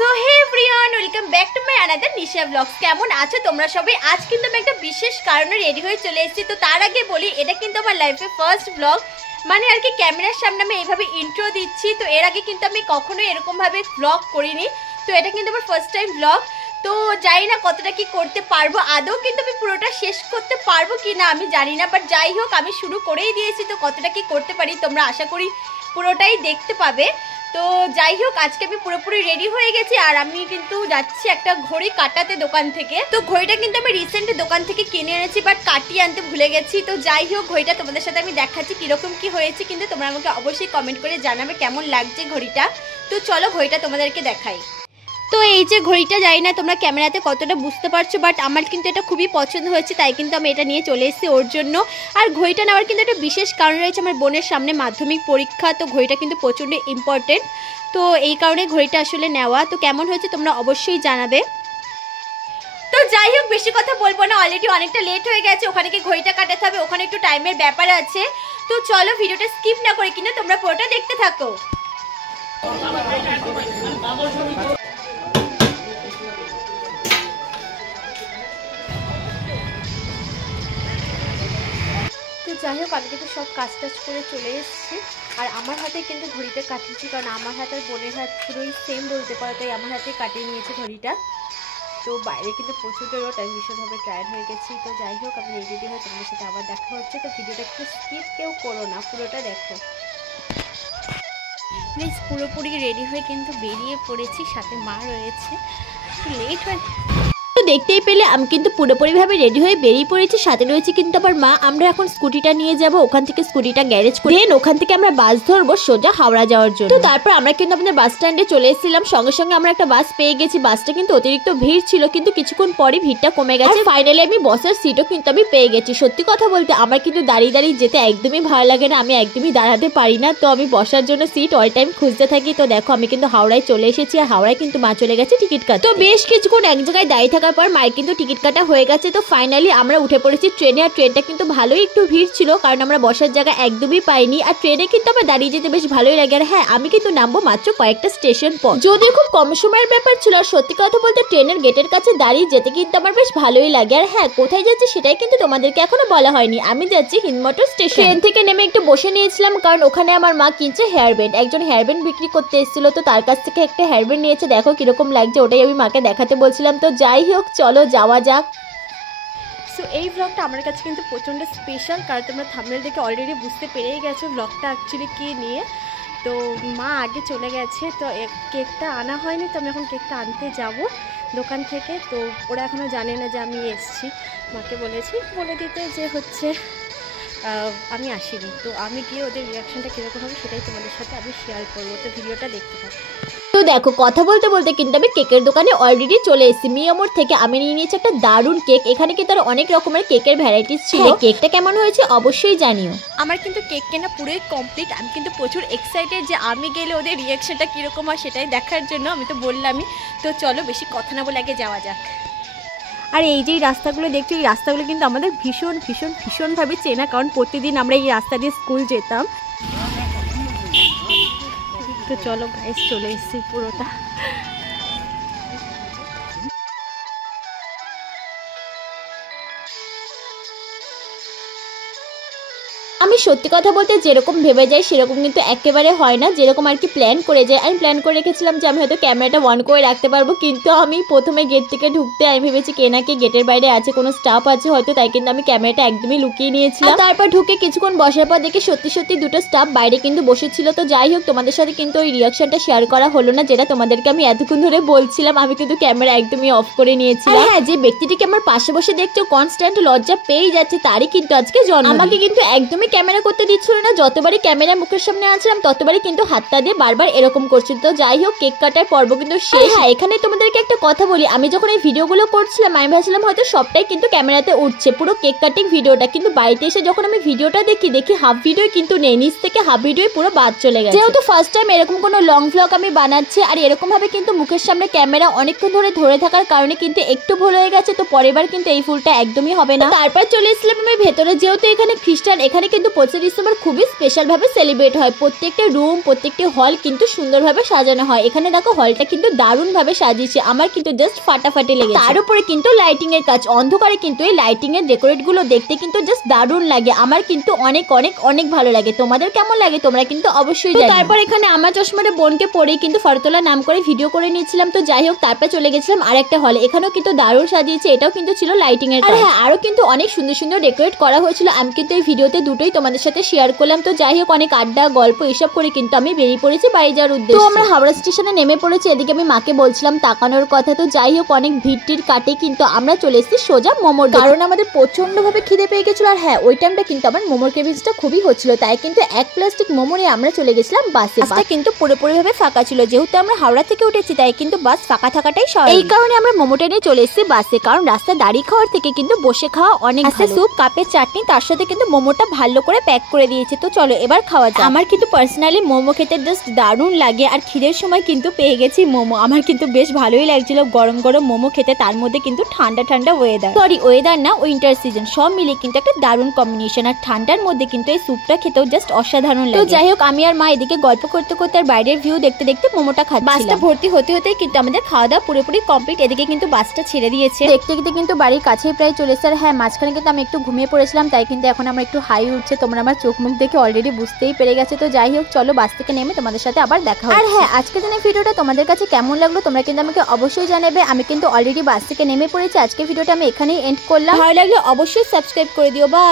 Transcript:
So hey everyone, welcome back to my another Nisha blogs. কেমন আছো তোমরা সবাই? আজ কিন্তু আমি একটা বিশেষ কারণে রেডি হয়ে চলে এসেছি। তো তার আগে বলি, এটা কিন্তু আমার লাইফে ফার্স্ট ব্লগ, মানে আর কি ক্যামেরার সামনে আমি এইভাবে ইন্ট্রো দিচ্ছি। তো এর আগে কিন্তু আমি কখনোই এরকমভাবে ব্লগ করিনি। তো এটা কিন্তু আমার ফার্স্ট টাইম ব্লগ। তো জানি না কতটা কি করতে পারবো, আদৌ কিন্তু আমি পুরোটা শেষ করতে পারবো কি না আমি জানি না, বাট যাই হোক আমি শুরু করেই দিয়েছি। তো কতটা কি করতে পারি তোমরা আশা করি পুরোটাই দেখতে পাবে। তো যাই হোক, আজকে আমি পুরোপুরি রেডি হয়ে গেছি আর আমি কিন্তু যাচ্ছি একটা ঘড়ি কাটাতে দোকান থেকে। তো ঘড়িটা কিন্তু আমি রিসেন্টলি দোকান থেকে কিনে এনেছি, বাট কাটিয়ে আনতে ভুলে গেছি। তো যাই হোক, ঘড়িটা তোমাদের সাথে আমি দেখাচ্ছি কীরকম কি হয়েছে, কিন্তু তোমরা আমাকে অবশ্যই কমেন্ট করে জানাবে কেমন লাগছে ঘড়িটা। তো চলো ঘড়িটা তোমাদেরকে দেখাই। তো এই যে ঘড়িটা, জানি না তোমরা ক্যামেরাতে কতটা বুঝতে পারছো, বাট আমার কিন্তু এটা খুবই পছন্দ হয়েছে, তাই কিন্তু আমি এটা নিয়ে চলে এসেছি ওর জন্য। আর ঘড়িটা নেওয়ার কিন্তু একটা বিশেষ কারণ রয়েছে, আমার বোনের সামনে মাধ্যমিক পরীক্ষা। তো ঘড়িটা কিন্তু প্রচণ্ড ইম্পর্টেন্ট, তো এই কারণে ঘড়িটা আসলে নেওয়া। তো কেমন হয়েছে তোমরা অবশ্যই জানাবে। তো যাই হোক, বেশি কথা বলবো না, অলরেডি অনেকটা লেট হয়ে গেছে। ওখানে গিয়ে ঘড়িটা কাটাতে হবে, ওখানে একটু টাইমের ব্যাপার আছে। তো চলো ভিডিওটা স্কিপ না করে কিন্তু তোমরা পুরোটা দেখতে থাকো। তো যাই হোক, আমি কিন্তু সব কাজ টাজ করে চলে এসেছি। আর আমার হাতে কিন্তু ঘড়িটা কাটিয়েছি, কারণ আমার হাত আর বোনের হাত পুরোই সেম বলতে পারো, তাই আমার হাতে কাটিয়ে নিয়েছে ঘড়িটা। তো বাইরে কিন্তু প্রচুর রোদ, আমি ভীষণভাবে টায়ার্ড হয়ে গেছি। তো যাই হোক, আমি রেডি হয়ে তোমাদের সাথে আবার দেখা হচ্ছে। তো ভিডিওটা একটু স্কিপ কেউ করো না, পুরোটা দেখো প্লিজ। পুরোপুরি রেডি হয়ে কিন্তু বেরিয়ে পড়েছি, সাথে মা রয়েছে। একটু লেট হয় তো দেখতেই পেলে আমি কিন্তু পুরোপুরিভাবে রেডি হয়ে বেরিয়ে পড়েছি, সাথে রয়েছে কিন্তু আমার মা। আমরা এখন স্কুটিটা নিয়ে যাব, ওখান থেকে স্কুটিটা গ্যারেজ করে দেন ওখান থেকে আমরা বাস ধরবো সোজা হাওড়া যাওয়ার জন্য। তো তারপর আমরা কিন্তু আমাদের বাস স্ট্যান্ডে চলে এসেছিলাম, সঙ্গে সঙ্গে আমরা একটা বাস পেয়ে গেছি। বাসটা কিন্তু অতিরিক্ত ভিড় ছিল, কিন্তু কিছুক্ষণ পরে ভিড়টা কমে গেছে। ফাইনালি আমি বসার সিটও কিন্তু আমি পেয়ে গেছি। সত্যি কথা বলতে আমার কিন্তু দাঁড়িয়ে দাঁড়িয়ে যেতে একদমই ভালো লাগে না, আমি একদমই দাঁড়াতে পারি না। তো আমি বসার জন্য সিট অল টাইম খুঁজতে থাকি। তো দেখো, আমি কিন্তু হাওড়ায় চলে এসেছি, আর হাওড়ায় কিন্তু মা চলে গেছে টিকিট কাটতে। তো বেশ কিছুক্ষণ এক জায়গায় দাঁড়িয়ে থাকার পর মায়ের কিন্তু টিকিট কাটা হয়ে গেছে। তো ফাইনালি আমরা উঠে পড়েছি ট্রেনে। আর ট্রেনটা কিন্তু ভালোই একটু ভিড় ছিল, কারণ আমরা বসার জায়গা একদমই পাইনি। আর ট্রেনে কিন্তু আমার দাঁড়িয়ে যেতে বেশ ভালোই লাগে। আর হ্যাঁ, আমি কিন্তু নামবো মাত্র কয়েকটা স্টেশন পর, যদিও খুব কম সময়ের ব্যাপার ছিল। আর সত্যি কথা বলতে ট্রেনের গেটের কাছে দাঁড়িয়ে যেতে কিন্তু আমার বেশ ভালোই লাগে। আর হ্যাঁ, কোথায় যাচ্ছি সেটাই কিন্তু তোমাদেরকে এখনো বলা হয়নি। আমি যাচ্ছি হিন্দমোটর স্টেশন। ট্রেন থেকে নেমে একটু বসে নিয়েছিলাম, কারণ ওখানে আমার মা কিনছে হেয়ার ব্যান্ড। একজন হেয়ার ব্যান্ড বিক্রি করতে এসেছিল, তো তার কাছ থেকে একটা হেয়ার ব্যান্ড নিয়েছে। দেখো কিরকম লাগছে, ওটাই আমি মাকে দেখাতে বলছিলাম। তো যাই হোক, চলো যাওয়া যাক। সো এই ব্লগটা আমার কাছে কিন্তু প্রচণ্ড স্পেশাল, কারণ তোমরা থাম্বনেল দেখে অলরেডি বুঝতে পেরেই গেছো ব্লগটা অ্যাকচুয়ালি কী নিয়ে। তো মা আগে চলে গেছে, তো কেকটা আনা হয়নি, তো আমি এখন কেকটা আনতে যাব দোকান থেকে। তো ওরা এখনও জানে না যে আমি এসেছি। মাকে বলেছি বলে দিতে যে হচ্ছে আমি আসিনি। তো আমি গিয়ে ওদের রিয়াকশানটা কীরকম হবে সেটাই তোমাদের সাথে আমি শেয়ার করবো। তো ভিডিওটা দেখতে থাকো। তো দেখো, কথা বলতে বলতে কিন্তু আমি কেকের দোকানে অলরেডি চলে এসেছি। মিয়ামোর থেকে আমি নিয়ে নিয়েছি একটা দারুণ কেক। এখানে কিন্তু আর অনেক রকমের কেকের ভ্যারাইটিস ছিল। কেকটা কেমন হয়েছে অবশ্যই জানিও। আমার কিন্তু কেক কেনা পুরোই কমপ্লিট। আমি কিন্তু প্রচুর এক্সাইটেড যে আমি গেলে ওদের রিয়াকশনটা কীরকম হয় সেটাই দেখার জন্য। আমি তো বললামই। তো চলো বেশি কথা না বলে আগে যাওয়া যাক। আর এই যে রাস্তাগুলো দেখছো, এই রাস্তাগুলো কিন্তু আমাদের ভীষণ ভীষণ ভীষণভাবে চেনা, কারণ প্রতিদিন আমরা এই রাস্তা দিয়ে স্কুল যেতাম। তো চলো গাইস, চলে এসেছি পুরোটা। আমি সত্যি কথা বলতে যেরকম ভেবে যাই সেরকম কিন্তু একেবারে হয় না, যেরকম আর কি প্ল্যান করে যাই। আমি প্ল্যান করে রেখেছিলাম যে আমি হয়তো ক্যামেরাটা অন করে রাখতে পারবো, কিন্তু আমি প্রথমে গেট থেকে ঢুকতে আমি ভেবেছি কে না কে গেটের বাইরে আছে, কোনো স্টাফ আছে হয়তো, তাই কিন্তু আমি ক্যামেরাটা একদমই লুকিয়ে নিয়েছিলাম। তারপর ঢুকে কিছুক্ষণ বসার পর দেখি সত্যি সত্যি দুটো স্টাফ বাইরে কিন্তু বসেছিল। তো যাই হোক, তোমাদের সাথে কিন্তু ওই রিয়াকশনটা শেয়ার করা হলো না, যেটা তোমাদেরকে আমি এতক্ষণ ধরে বলছিলাম। আমি কিন্তু ক্যামেরা একদমই অফ করে নিয়েছিলাম। হ্যাঁ, যে ব্যক্তিটিকে আমার পাশে বসে দেখছো কনস্ট্যান্ট লজ্জা পেয়ে যাচ্ছে, তারই কিন্তু আজকে জন্মদিন। আমাকে কিন্তু একদমই ক্যামেরা করতে দিচ্ছিল না, যতবারই ক্যামেরা মুখের সামনে আনছিলাম ততবারই কিন্তু হাতটা দিয়ে বারবার এরকম করছিল। তো যাই হোক, কেক কাটার পর্ব কিন্তু শেষ। হ্যাঁ, এখানে তোমাদেরকে একটা কথা বলি, আমি যখন এই ভিডিওগুলো করছিলাম আমি ভাবছিলাম হয়তো সবটাই কিন্তু ক্যামেরাতে উঠছে, পুরো কেক কাটিং ভিডিওটা। কিন্তু বাড়িতে এসে যখন আমি ভিডিওটা দেখি হাফ ভিডিও কিন্তু নেই, নিচ থেকে হাফ ভিডিও পুরো বাদ চলে গেছে। যেহেতু ফার্স্ট টাইম এরকম কোনো লং ভ্লগ আমি বানাচ্ছি, আর এরকম ভাবে কিন্তু মুখের সামনে ক্যামেরা অনেকক্ষণ ধরে থাকার কারণে কিন্তু একটু ভুল হয়ে গেছে। তো পরের বার কিন্তু এই ফুলটা একদমই হবে না। তারপর চলে এসেছিলাম আমি ভেতরে, যেহেতু এখানে খ্রিস্টান, এখানে কিন্তু 25 ডিসেম্বর খুবই স্পেশালভাবে সেলিব্রেট হয়। প্রত্যেকটা রুম, প্রত্যেকটি হল কিন্তু সুন্দরভাবে সাজানো হয়। এখানে দেখো হলটা কিন্তু দারুণভাবে সাজিয়েছে, আমার কিন্তু জাস্ট ফাটাফাটি লেগেছে। তার উপরে কিন্তু লাইটিং এর কাজ, অন্ধকারে কিন্তু এই লাইটিং এর ডেকোরেট গুলো দেখতে কিন্তু জাস্ট দারুণ লাগে। আমার কিন্তু অনেক অনেক অনেক ভালো লাগে। তোমাদের কেমন লাগে তোমরা কিন্তু অবশ্যই জানাও। তারপর এখানে আমার চশমাটা বোনকে পরেই কিন্তু ফটোতলা নাম করে ভিডিও করে নিয়েছিলাম। তো যাই হোক, তারপর চলে গেছিলাম আরেকটা হলে। এখানেও কিন্তু দারুণ সাজিয়েছে, এটাও কিন্তু ছিল লাইটিং এর কাজ। হ্যাঁ, আরো কিন্তু অনেক সুন্দর সুন্দর ডেকোরেট করা হয়েছিল। আমি কিন্তু এই ভিডিওতে দুটোই তোমাদের সাথে শেয়ার করলাম। তো যাই হোক, অনেক আড্ডা গল্প এসব করে কিন্তু আমি বেরিয়ে পড়েছি বাড়ি যাওয়ার উদ্দেশ্যে। তো আমরা হাওড়া স্টেশনে নেমে পড়েছি। এদিকে আমি মাকে বলছিলাম তাকানোর কথা। তো যাই হোক, অনেক ভিড়টির কাটে কিন্তু আমরা চলে এসেছি সোজা মোমোর, কারণ আমাদের প্রচন্ডভাবে খিদে পেয়ে গেছিল। আর হ্যাঁ, ওই টাইমটা কিন্তু আমার মোমোর ক্রেভিংসটা খুবই হচ্ছিল, তাই কিন্তু এক প্লাস্টিক মোমো নিয়ে আমরা চলে গেছিলাম বাসে। বাসটা কিন্তু পুরোপুরিভাবে ফাঁকা ছিল, যেহেতু আমরা হাওড়া থেকে উঠেছি তাই কিন্তু বাস ফাঁকা থাকাটাই স্বাভাবিক। এই কারণে আমরা মোমোটা নিয়ে চলে এসেছি বাসে, কারণ রাস্তায় দাঁড়িয়ে খাওয়ার থেকে কিন্তু বসে খাওয়া অনেক ভালো। স্যুপ, কাপের চাটনি, তার সাথে কিন্তু মোমোটা ভালো করে প্যাক করে দিয়েছে। তো চলো এবার খাওয়া যাক। আমার কিন্তু পার্সোনালি মোমো খেতে জাস্ট দারুণ লাগে, আর খিদের সময় কিন্তু পেয়ে গেছি মোমো। আমার কিন্তু বেশ ভালোই লাগছিল গরম গরম মোমো খেতে, তার মধ্যে কিন্তু ঠান্ডা ঠান্ডা ওয়েদার, সরি ওয়েদার না, উইন্টার সিজন, সব মিলে কিন্তু একটা দারুণ কম্বিনেশন। আর ঠান্ডার মধ্যে কিন্তু এই স্যুপটা খেতেও জাস্ট অসাধারণ লাগে। তো যাই হোক, আমি আর মা এদিকে গল্প করতে করতে আর বাইরের ভিউ দেখতে দেখতে মোমোটা খাচ্ছিলাম। বাসটা ভর্তি হতে হতে কিন্তু আমাদের খাওয়া দাওয়া পুরোপুরি কমপ্লিট। এদিকে কিন্তু বাসটা ছেড়ে দিয়েছে, দেখতে দেখতে কিন্তু বাড়ির কাছেই প্রায় চলে এসেছে। আর হ্যাঁ, মাঝখানে কিন্তু আমি একটু ঘুমিয়ে পড়েছিলাম, তাই কিন্তু এখন আমার একটু হাই উঠছে। তোমরা আমার চোখ মুখ দেখে অলরেডি বুঝতেই পেরে গেছে। তো যাই হোক, চলো বাস থেকে নেমে তোমাদের সাথে আবার দেখা হবে। আর হ্যাঁ, আজকের দিনের ভিডিওটা তোমাদের কাছে কেমন লাগলো তোমরা কিন্তু আমাকে অবশ্যই জানাবে। আমি কিন্তু অলরেডি বাস থেকে নেমে পড়েছি। আজকের ভিডিওটা আমি এখানেই এন্ড করলাম। ভালো লাগলে অবশ্যই সাবস্ক্রাইব করে দিও। বা